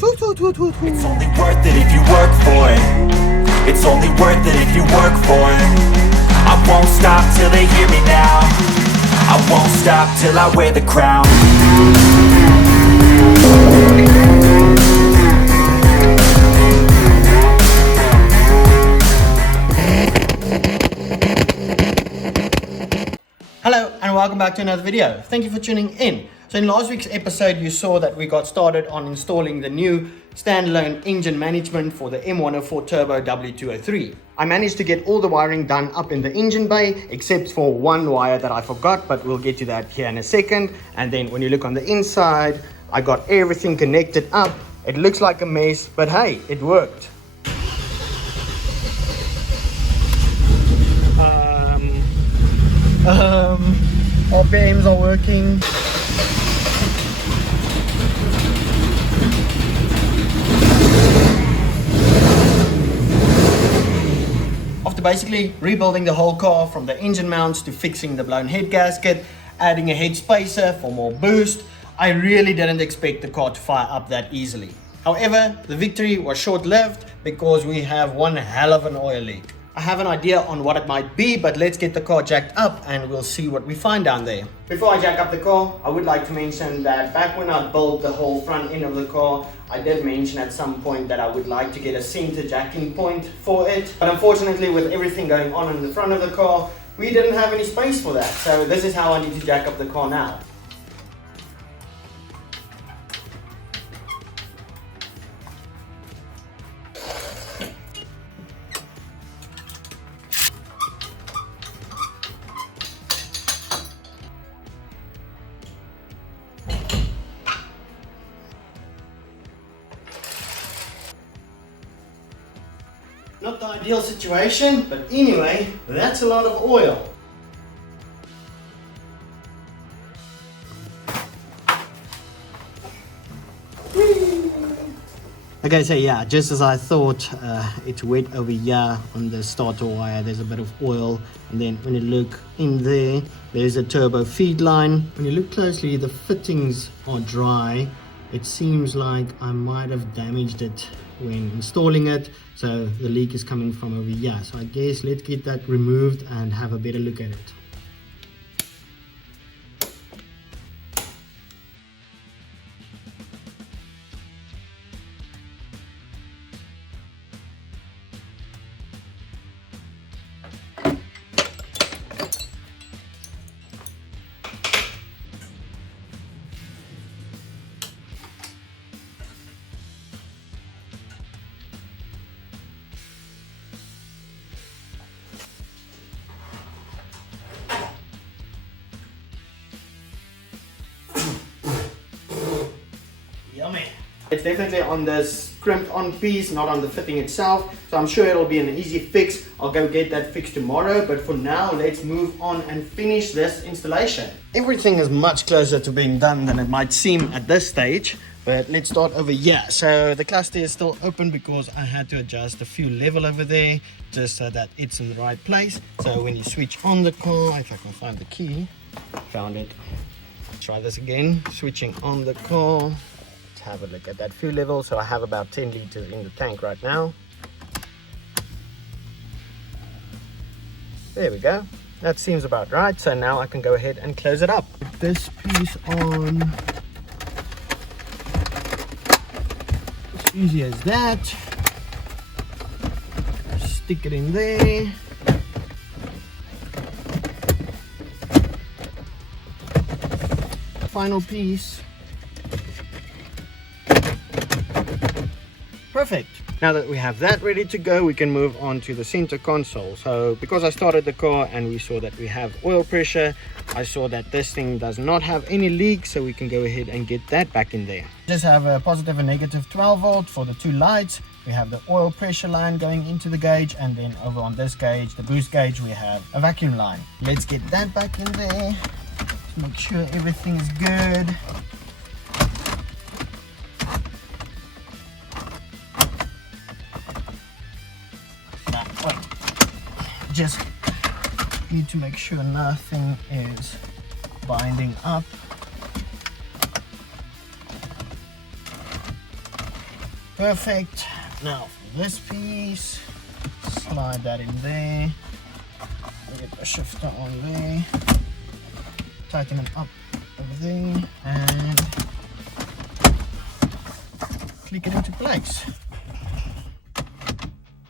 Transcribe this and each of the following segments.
It's only worth it if you work for it. It's only worth it if you work for it. I won't stop till they hear me now. I won't stop till I wear the crown. Hello and welcome back to another video. Thank you for tuning in. So in last week's episode you saw that we got started on installing the new standalone engine management for the M104 Turbo W203. I managed to get all the wiring done up in the engine bay except for one wire that I forgot, but we'll get to that here in a second. And then when you look on the inside, I got everything connected up. It looks like a mess, but hey, it worked. Our beams are working. After basically rebuilding the whole car from the engine mounts to fixing the blown head gasket, adding a head spacer for more boost, I really didn't expect the car to fire up that easily. However, the victory was short-lived because we have one hell of an oil leak. I have an idea on what it might be, but let's get the car jacked up and we'll see what we find down there. Before I jack up the car, I would like to mention that back when I built the whole front end of the car, I did mention at some point that I would like to get a center jacking point for it. But unfortunately, with everything going on in the front of the car, we didn't have any space for that. So this is how I need to jack up the car now. Not the ideal situation, but anyway, that's a lot of oil. Okay, so yeah, just as I thought, it's wet over here on the starter wire. There's a bit of oil, and then when you look in there, there's a turbo feed line. When you look closely, the fittings are dry. It seems like I might have damaged it when installing it, so the leak is coming from over here. So I guess let's get that removed and have a better look at it. Yummy. It's definitely on this crimped on piece, not on the fitting itself, so I'm sure it'll be an easy fix. I'll go get that fixed tomorrow, but for now let's move on and finish this installation. Everything is much closer to being done than it might seem at this stage, but let's start over here. So the cluster is still open because I had to adjust the fuel level over there just so that it's in the right place. So when you switch on the car, if I can find the key, found it. Try this again, switching on the car. Have a look at that fuel level. So I have about 10 liters in the tank right now. There we go, that seems about right. So now I can go ahead and close it up. Put this piece on, as easy as that. Stick it in there. Final piece. Perfect. Now that we have that ready to go, we can move on to the center console. So because I started the car and we saw that we have oil pressure, I saw that this thing does not have any leaks, so we can go ahead and get that back in there. Just have a positive and negative 12 volt for the two lights. We have the oil pressure line going into the gauge, and then over on this gauge, the boost gauge, we have a vacuum line. Let's get that back in there to make sure everything is good. Just need to make sure nothing is binding up. Perfect. Now for this piece, slide that in there, get the shifter on there, tighten it up over there, and click it into place.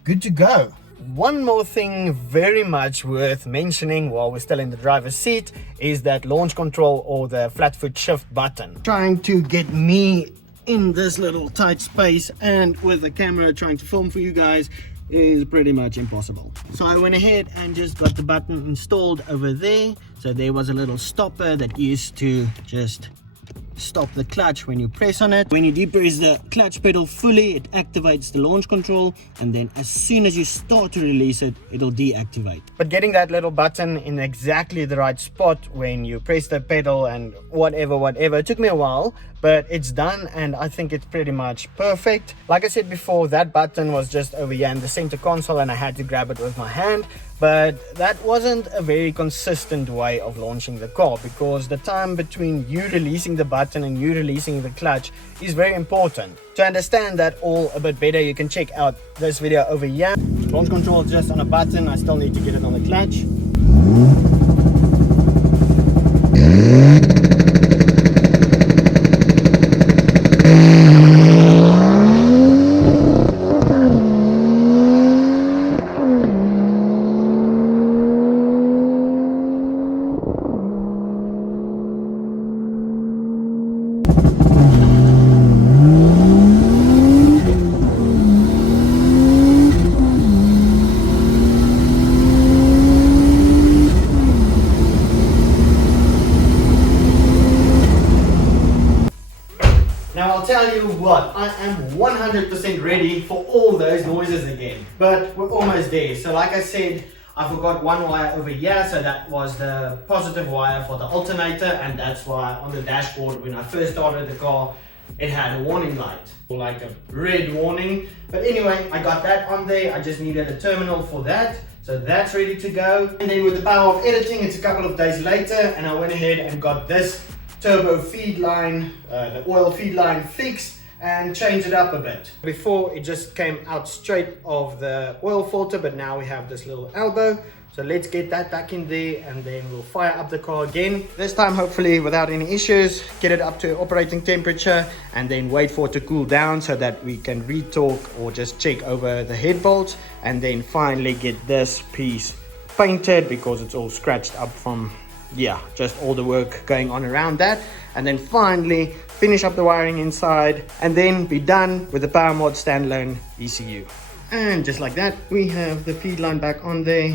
Good to go. One more thing very much worth mentioning while we're still in the driver's seat is that launch control or the flat foot shift button. Trying to get me in this little tight space and with the camera trying to film for you guys is pretty much impossible. So I went ahead and just got the button installed over there. So there was a little stopper that used to just stop the clutch when you press on it. When you depress the clutch pedal fully, it activates the launch control, and then as soon as you start to release it, it'll deactivate. But getting that little button in exactly the right spot when you press the pedal and whatever, it took me a while, but it's done, and I think it's pretty much perfect. Like I said before, that button was just over here in the center console and I had to grab it with my hand, but that wasn't a very consistent way of launching the car, because the time between you releasing the button and you releasing the clutch is very important. To understand that all a bit better, you can check out this video over here. Launch control just on a button, I still need to get it on the clutch. Now I'll tell you what, I am 100% ready for all those noises again, but we're almost there. So like I said, I forgot one wire over here, so that was the positive wire for the alternator, and that's why on the dashboard when I first started the car, it had a warning light, or like a red warning. But anyway, I got that on there, I just needed a terminal for that. So that's ready to go. And then with the power of editing, it's a couple of days later, and I went ahead and got this turbo feed line, the oil feed line fixed and changed it up a bit. Before it just came out straight of the oil filter, but now we have this little elbow. So let's get that back in there and then we'll fire up the car again. This time hopefully without any issues, get it up to operating temperature and then wait for it to cool down so that we can re-torque or just check over the head bolts, and then finally get this piece painted because it's all scratched up from just all the work going on around that, and then finally finish up the wiring inside and then be done with the PowerMods standalone ECU. And just like that, we have the feed line back on there.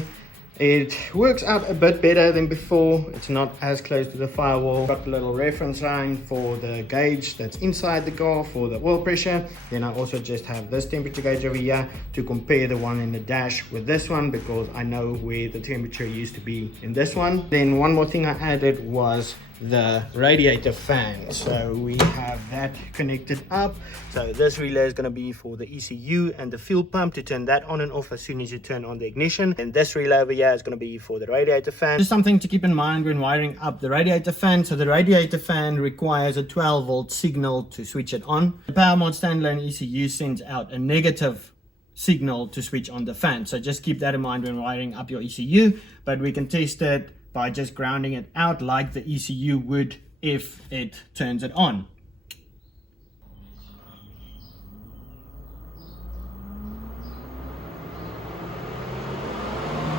It works out a bit better than before. It's not as close to the firewall. Got a little reference line for the gauge that's inside the car for the oil pressure. Then I also just have this temperature gauge over here to compare the one in the dash with this one, because I know where the temperature used to be in this one. Then one more thing I added was the radiator fan. So we have that connected up. So this relay is going to be for the ECU and the fuel pump to turn that on and off as soon as you turn on the ignition. And this relay over here is going to be for the radiator fan. Just something to keep in mind when wiring up the radiator fan. So the radiator fan requires a 12-volt signal to switch it on. The PowerMods standalone ECU sends out a negative signal to switch on the fan. So just keep that in mind when wiring up your ECU, but we can test it by just grounding it out like the ECU would if it turns it on.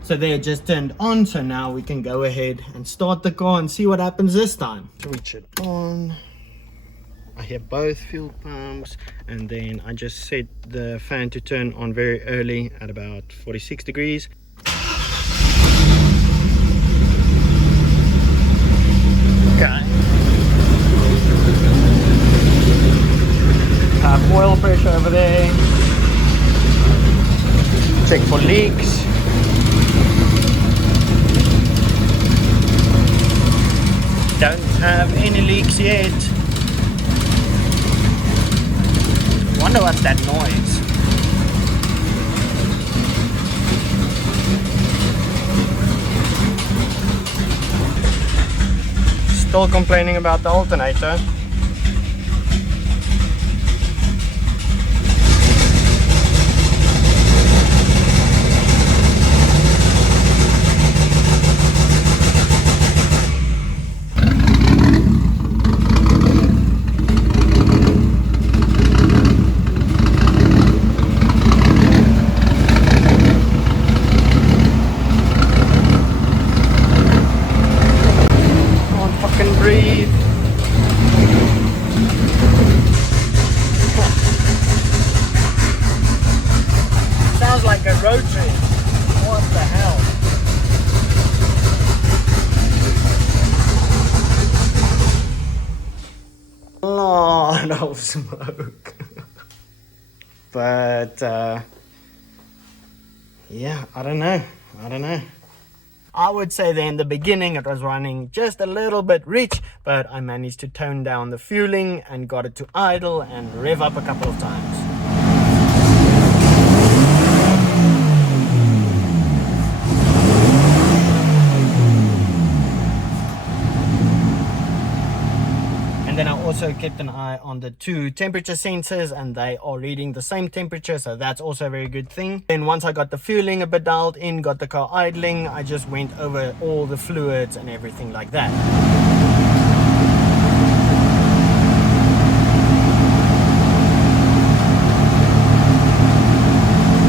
So there, it just turned on, so now we can go ahead and start the car and see what happens this time. Switch it on. I hear both fuel pumps, and then I just set the fan to turn on very early at about 46 degrees. Okay. Have oil pressure over there. Check for leaks. Don't have any leaks yet. Wonder what's that noise. Still complaining about the alternator. smoke. But yeah, I don't know. I would say that in the beginning it was running just a little bit rich, but I managed to tone down the fueling and got it to idle and rev up a couple of times. And then I also kept an eye on the two temperature sensors, and they are reading the same temperature, so that's also a very good thing. Then once I got the fueling a bit dialed in, got the car idling, I just went over all the fluids and everything like that.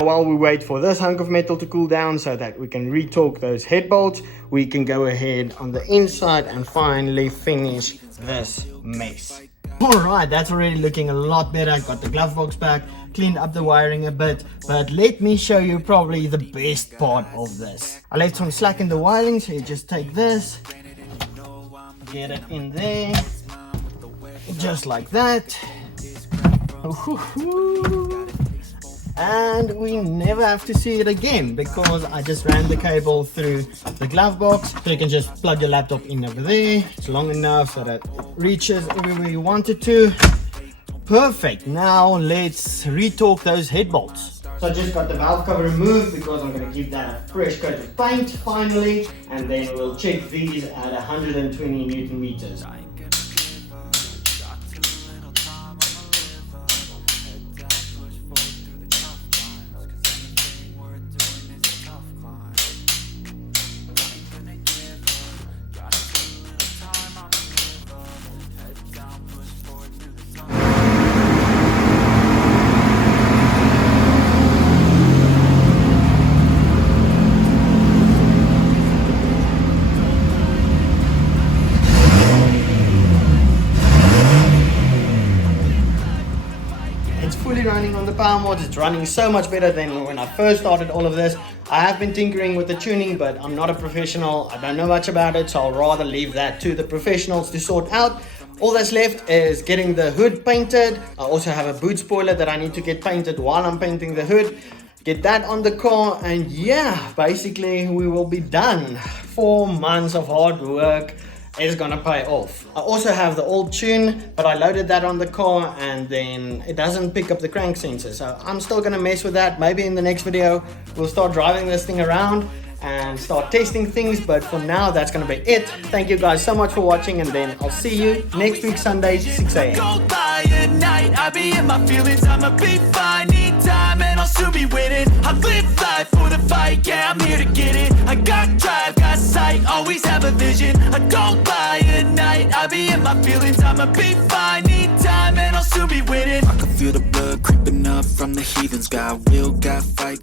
While we wait for this hunk of metal to cool down so that we can retorque those head bolts, we can go ahead on the inside and finally finish this mess. Alright, that's already looking a lot better. I got the glove box back, cleaned up the wiring a bit, but let me show you probably the best part of this. I left some slack in the wiring, so you just take this, get it in there, just like that. And we never have to see it again because I just ran the cable through the glove box, so you can just plug your laptop in over there. It's long enough so that it reaches everywhere you want it to. Perfect. Now let's retorque those head bolts. So I just got the valve cover removed because I'm going to give that a fresh coat of paint finally, and then we'll check these at 120 Newton meters. Running on the PowerMods, it's running so much better than when I first started all of this. I have been tinkering with the tuning, but I'm not a professional. I don't know much about it, so I'll rather leave that to the professionals to sort out. All that's left is getting the hood painted. I also have a boot spoiler that I need to get painted while I'm painting the hood. Get that on the car, and yeah, basically we will be done. 4 months of hard work is gonna pay off. I also have the old tune, but I loaded that on the car and then it doesn't pick up the crank sensor, so I'm still gonna mess with that. Maybe in the next video we'll start driving this thing around and start testing things, but for now that's gonna be it. Thank you guys so much for watching, and then I'll see you next week Sunday 6 a.m. I be in my feelings, I'ma be fine. Need time and I'll soon be winning. I live life for the fight, yeah, I'm here to get it. I got drive, got sight, always have a vision. I don't lie at night, I be in my feelings, I'ma be fine. Need time and I'll soon be winning. I can feel the blood creeping up from the heathens. Got will, got fight.